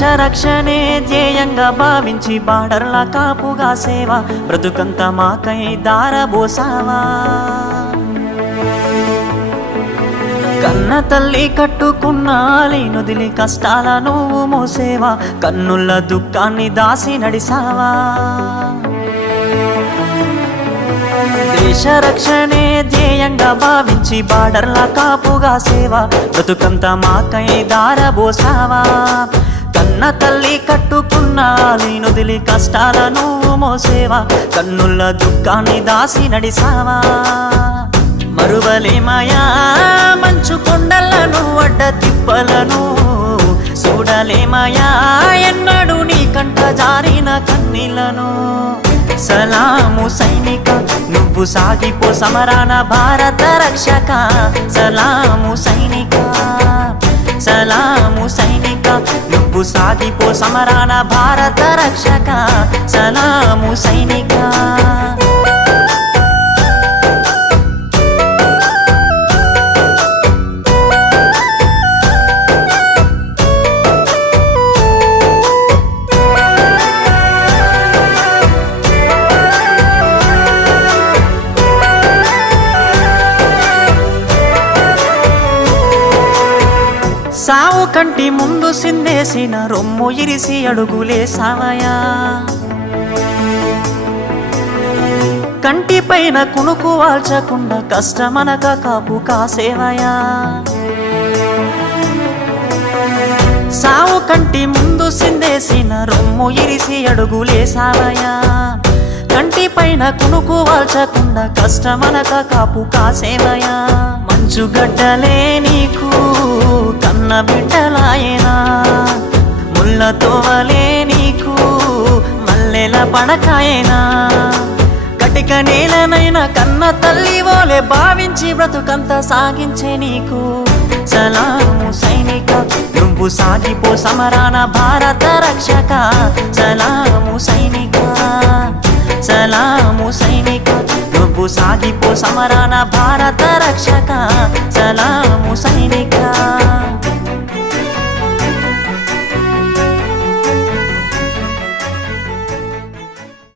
రక్షణే ధ్యేయంగా భావించి బార్డర్ల కాపుగా సేవ బ్రతుకంత మాకై దారబోసావా? కన్న తల్లి కట్టుకున్న నుదిలి కష్టాల నువ్వు మోసేవా? కన్నుల దుఃఖాన్ని దాసి నడిసావా? దేశ రక్షణే ధ్యేయంగా భావించి బార్డర్ల కాపుగా సేవ బ్రతుకంత మాకై దారబోసావా? కన్న తల్లి కట్టుకున్న నేను దిలి కష్టాలను మోసేవా? కన్నుల దుఃఖాన్ని దాసి నడిసావా? మరువలేమయా మంచు కొండలను అడ్డ తిప్పలను చూడలేమయా ఎన్నడు నీ కంట జారిన కన్నీలను సలాము సైనిక నువ్వు సాగిపో సమరాన భారత రక్షక. సలాము సైనిక సాగిపో సమరాన భారత రక్షక సలాము సైనిక. సావు కంటి ముందు సిందేసిన రొమ్ము ఇరిసి అడుగులే సావయా కంటి పైన కునుకు వాల్చకుండా కష్టమనక కాపు కాసేవయా. సావు కంటి ముందు సిందేసిన రొమ్ము ఇరిసి అడుగులే సావయా కంటి పైన కునుకు వాల్చకుండా కష్టమనక కాపు కాసేవయా మంచు గడ్డలే నీకు కన్న బిడ్డలాయనా. ముళ్ళ తోవలే నీకు మల్లెల పడకాయనా. కటిక నేలనైనా కన్న తల్లి ఓలే భావించి బ్రతుకంత సాగించే నీకు. సలాము సైనిక నువ్వు సాగిపో సమరాన భారత రక్షక. సలాము సైనిక. నువ్వు సాగిపో సమరాన భారత రక్షక. సలాము సైనిక